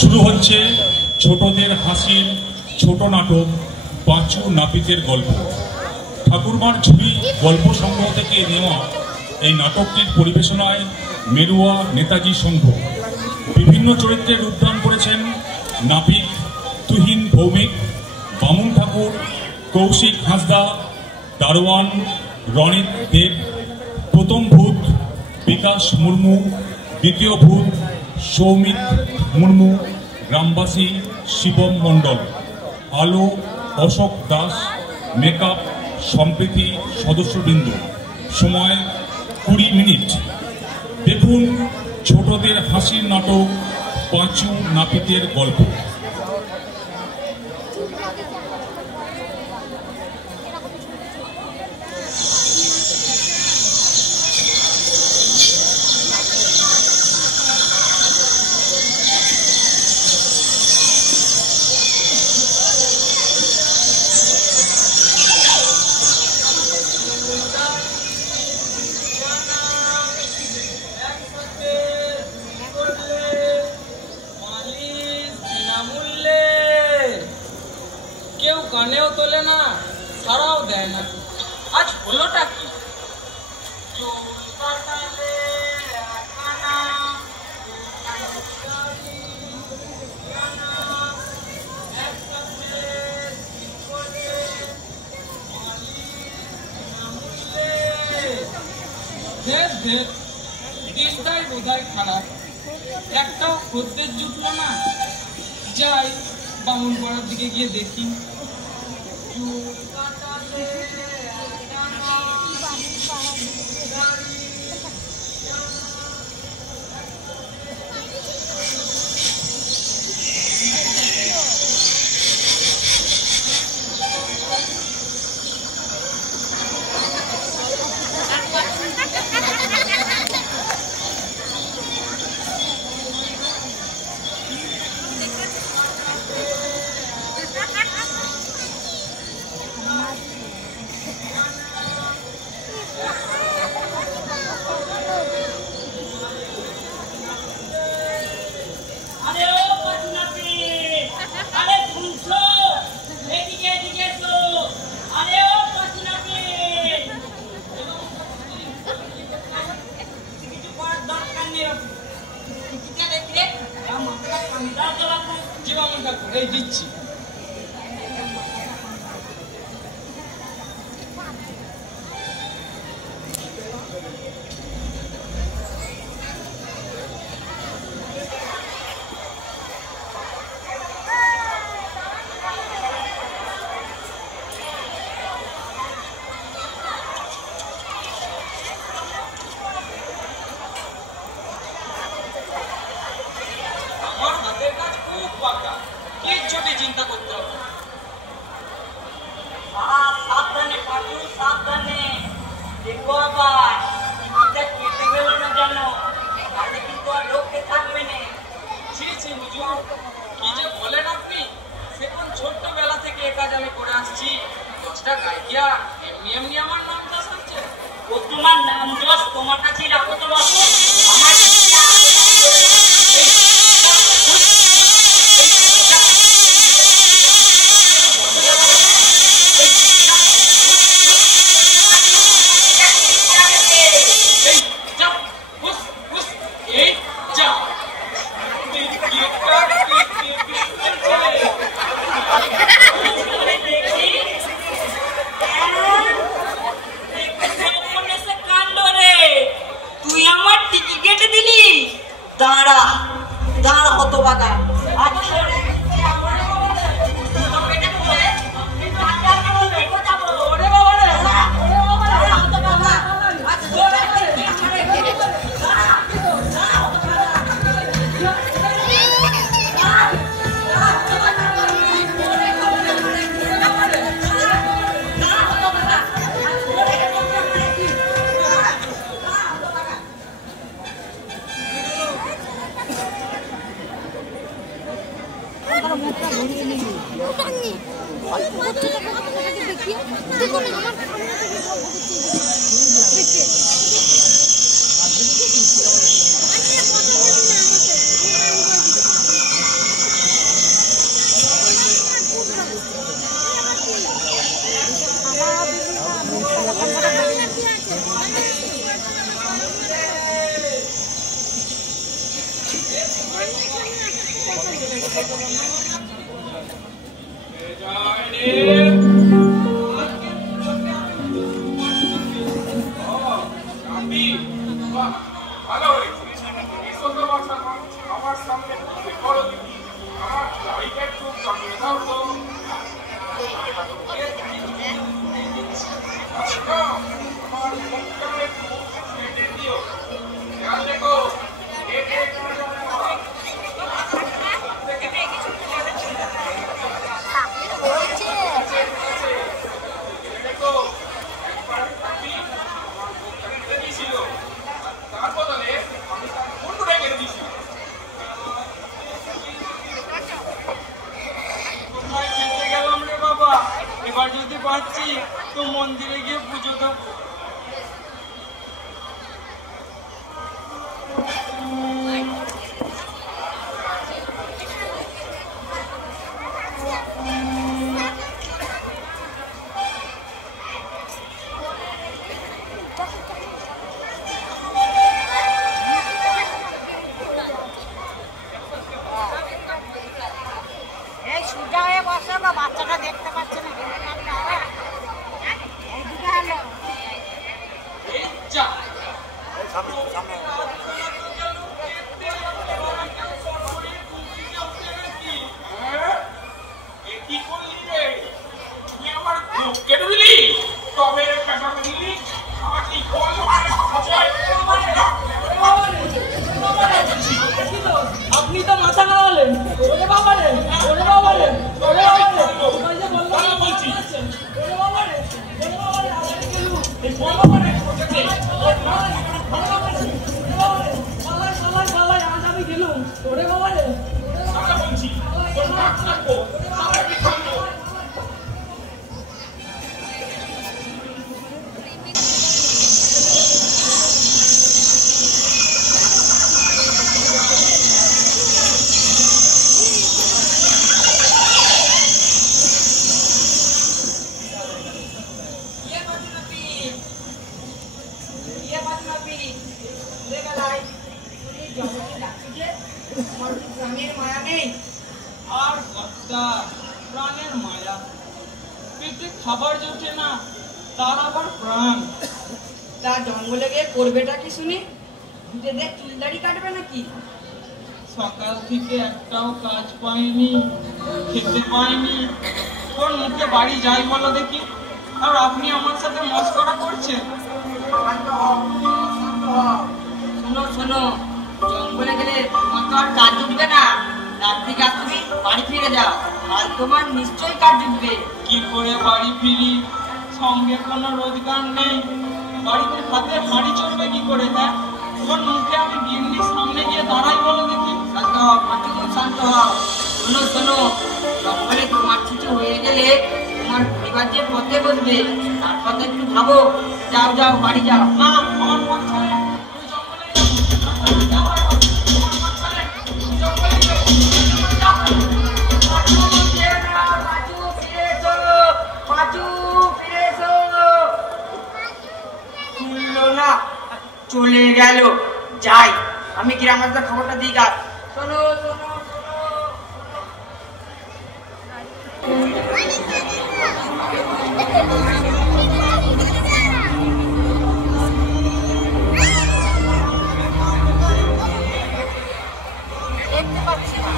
শুরু হচ্ছে ছোটদের হাসির ছোট নাটক পাঁচু নাপিতের গল্প। ঠাকুরমার ঝুলি গল্প সংগ্রহ থেকে নেওয়া এই নাটকটির পরিবেশনায় মেরুয়া নেতাজি সংঘ। বিভিন্ন চরিত্রে রূপদান করেছেন নাপিত তুহিন ভৌমিক, বামুন ঠাকুর, কৌশিক হাঁসদা, দারোয়ান রণিত দেব, প্রথম ভূত বিকাশ মুর্মু, দ্বিতীয় ভূত সৌমিত মুর্মু, গ্রামবাসী শিবম মণ্ডল, আলো অশোক দাস, মেকআপ সম্প্রীতি সদস্যবৃন্দ। সময় 20 মিনিট। দেখুন ছোটদের হাসির নাটক পাঁচু নাপিতের গল্প। কানেও তোলে না, সারাও দেয় না। আজ হলোটা কি? দিনটাই বোধহয় খারাপ, একটাও খদ্দের জুটলো না। যাই বামুন পাড়ার দিকে গিয়ে দেখি। এই দিচ্ছি। চিন্তা করতে হবে। সাবধানে পাঠু, সাবধানে দেখো, আবার কেটে গেল না জানো, তাহলে কিন্তু আর লোককে থাকবে না। ছি হুজুর, কি যে বলেন আপনি? সেরকম ছোট্টবেলা থেকে এ কাজ আমি করে আসছি। 10টা গাইয়া এমনি এমনি আমার নাম যশ হচ্ছে। ও তোমার নাম যশ তোমার কাছেই রাখো তো বাবু। আমার দাঁড়া দাঁড়া হতভাগা। এবার যদি পাচ্ছি তো মন্দিরে গিয়ে পুজো দেবো। বাচ্চাটা দেখতে পাচ্ছে না, আপনি তো মাথা না হলেন। ওরে বাবা রে, ওরে বাবা রে, ওরে বাবা রে, তোমায় যে বললাম বলছি, ওরে বাবা রে, ওরে বাবা রে, আরে গেলু, এই বাবা রে, শালা আজ আমি গেলুম। ওরে বাবা রে, শালা বলছি, তোর নাক কাটবো, শালা কি করবো? প্রাণের মায়া পেটে খাবার জোটে না, তার আবার প্রাণ। তা জঙ্গলে গিয়ে করবেটা কি শুনি? দেখ চুলদাড়ি কাটবে নাকি? সকাল থেকে একটাও কাজ পাইনি, খেতে পাইনি, কোন মুখে বাড়ি যাই বলো দেখি? আর আপনি আমার সাথে মস্করা করছেন? শোনো শোনো, জঙ্গলে গেলে তোমার তো আর কাজ জুটবে না। রাত্রি কাজ তুমি বাড়ি ফিরে যাও, আর তোমার নিশ্চয়ই কাজ জুটবে। কি করে বাড়ি ফিরি? সঙ্গে কোনো রোজগার নেই, বাড়িতে হাতে হাঁড়ি চলবে কি করে? হ্যাঁ, কোন মুখে আমি গিন্নির সামনে গিয়ে দাঁড়াই বলো দেখি? শান্ত হও পাটু, শান্ত হও। শোনো শোনো, জঙ্গলে তোমার ছুটি হয়ে গেলে তোমার পরিবার যে পথে বসবে তার কথা একটু ভাবো। যাও যাও, বাড়ি যাও। না, আমার পথ ছাড়ে, আমি জঙ্গলে যাবো। চলে গেল, যাই আমি গ্রামের খবরটা দিই। গাছ শোনো শোনো, দেখতে পাচ্ছি না।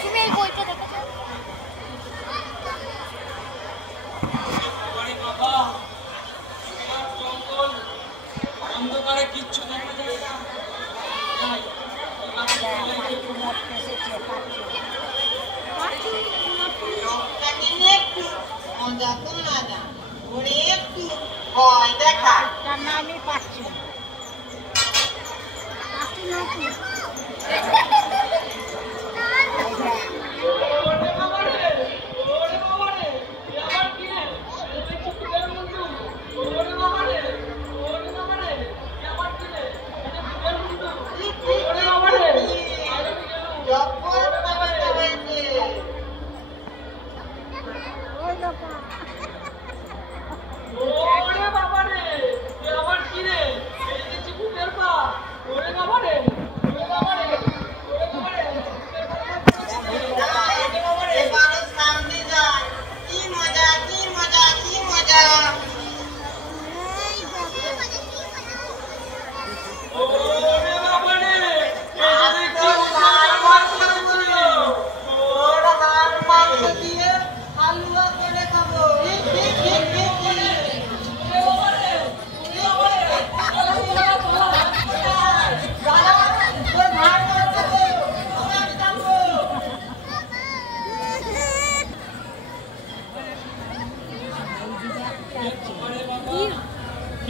তুমি এই বইটা দেখেছো? অন্ধকারে কিচ্ছু দেখা যায় না। আমি পাচ্ছি না।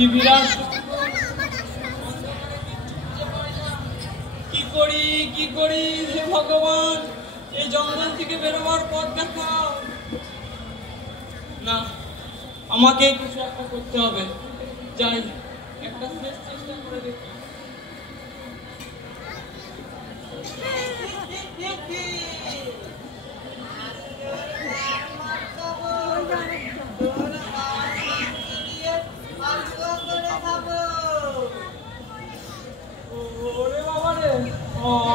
কি বিরাট কি করি হে ভগবান, এই জঙ্গল থেকে বেরোবার পথ দেখাও না। আমাকে কিছু একটা করতে হবে। যাই, একটা শেষ চেষ্টা করে দেখি।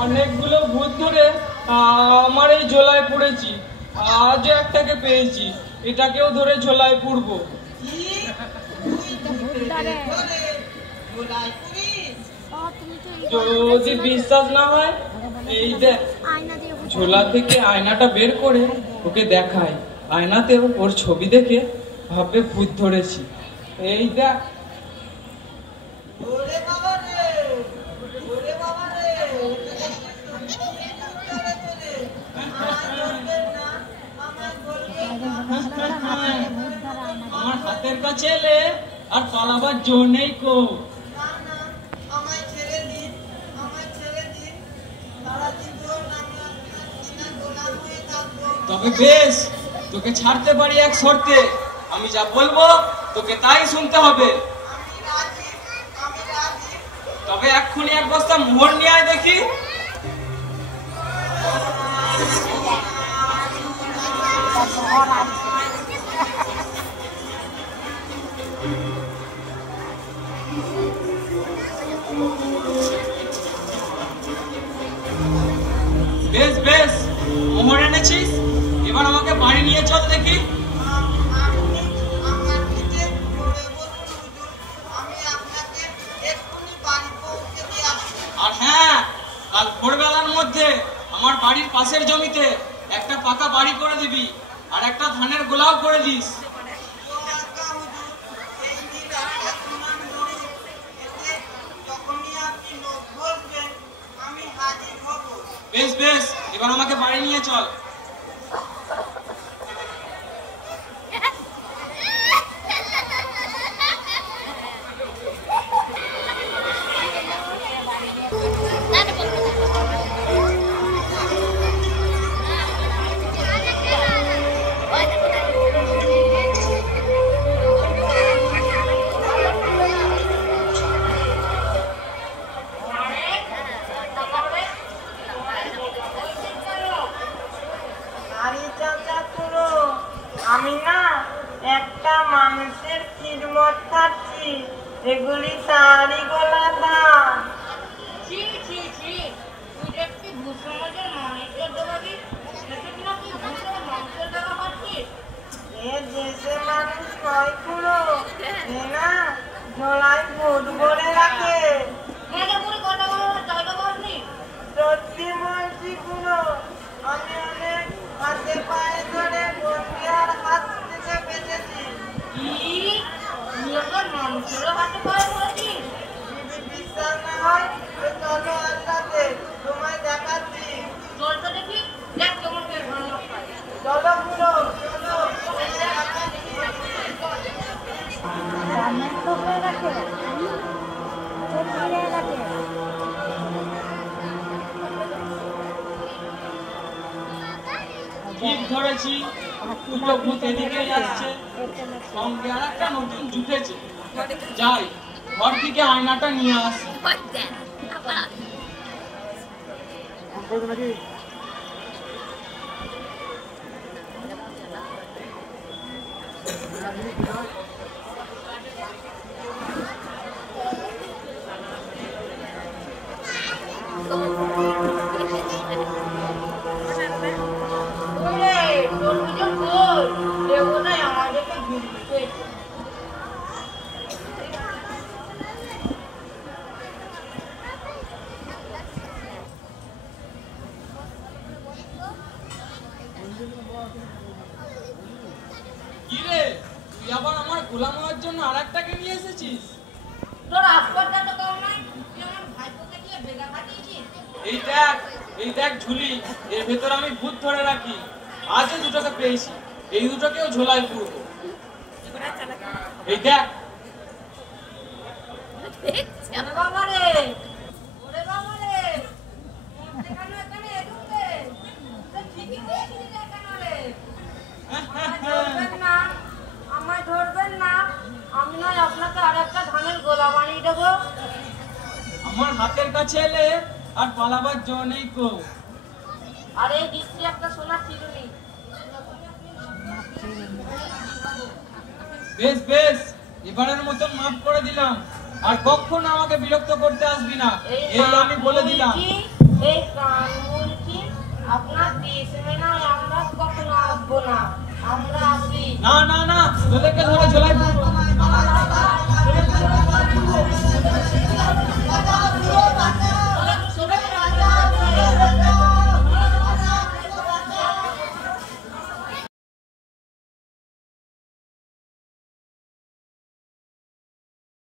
অনেকগুলো ভূত ধরে আমার এই ঝোলায় পড়েছি, আজও একটাকে পেয়েছি, এটাকেও ধরে ঝোলায় পুরবো। যদি বিশ্বাস না হয় এই দেখ, ঝোলা থেকে আয়নাটা বের করে ওকে দেখায়, আয়নাতেও ওর ছবি দেখে ভাববে ভূত ধরেছি। এই দেখ। আমার হাতের কাছে এলে আর পালাবার জোর নেই কো। তবে বেশ, তোকে ছাড়তে পারি এক শর্তে। আমি যা বলবো তোকে তাই শুনতে হবে। তবে এক্ষুনি এক বস্তা মোহর নিয়ে আয় দেখি। বেশ বেশ, মোহর এনেছিস, এবার আমাকে বাড়ি নিয়ে চল দেখি। আর হ্যাঁ, কাল ভোরবেলার মধ্যে আমার বাড়ির পাশের জমিতে একটা পাকা বাড়ি করে দিবি, আর একটা ধানের গোলাও করে দিস। বেশ বেশ, এবার আমাকে বাড়ি নিয়ে চল। আমি না একটা মানুষের খিদমত খাচ্ছি, এগুলি তারই গলা ধান। ছি ছি ছি, তুই দেখছি ভূত সমাজের মানুষের দেবাবি, সেটা নাকি ভূতের মানুষের দেওয়া পাচ্ছিস। এ দেশে মানুষ নয় পুরো, এ না ঝোলায় ভূত ভরে রাখে। মেয়েদের পুরো কথা বলার জায়গা পাসনি। সত্যি বলছি পুরো, আমি অনেক হাতে পায়ে ধরে বন্দিয়ার হাত থেকে বেঁচেছি। কি তুই এখন মানুষেরও হাতে পায়ে পড়েছিস? যদি বিশ্বাস না হয় তো চলো আল্লাহতে, তোমায় দেখাচ্ছি। চল তো দেখি, দেখ কেমন করে ভালো পাই। চলো পুরো, চলো দেখাচ্ছি। ঠিক ধরেছি, দুটো ভূত এদিকে যাচ্ছে, সঙ্গে আর একটা নতুন জুটেছে। যাই, ঘর থেকে আয়নাটা নিয়ে আসি। তোর কিছু বল, দেবতাই আমাদেরকে ঘুরতে। কি রে, তুই আবার আমার গোলাম হওয়ার জন্য আর একটাকে নিয়ে এসেছিস? তোর আসপর্দা তো কম নাই, তুই আমার ভাইপোকে দিয়ে বেগা ফাটিয়েছিস। এই দেখ ঝুলি, এর ভেতর আমি ভূত ধরে রাখি। আজও দুটোকে পেয়েছি, এই দুটোকেও ঝোলায় পুরবো। এই দেখ। ওরে বাবা রে, ওরে বাবা রে, মরতে কেন এখানে এলুম রে? তো ঠিকই বলেছিলি রে কেন রে? আমায় ধরবেন না, আমি নয় আপনাকে আর একটা ধানের গোলা বানিয়ে দেবো। আমার হাতের কাছে এলে আর পালাবার জো নেই কো। আর এই দিচ্ছি একটা সোনার চিরুনি। বেশ বেশ, এবারের মতন মাফ করে দিলাম, আর কখনো আমাকে বিরক্ত করতে আসবি না, এই আমি বলে দিলাম। এই কান মুলকি আপনার দেশ মেনায় আমরা কখনো আসবো না, আমরা আসি। না না না, তোদেরকে ধরে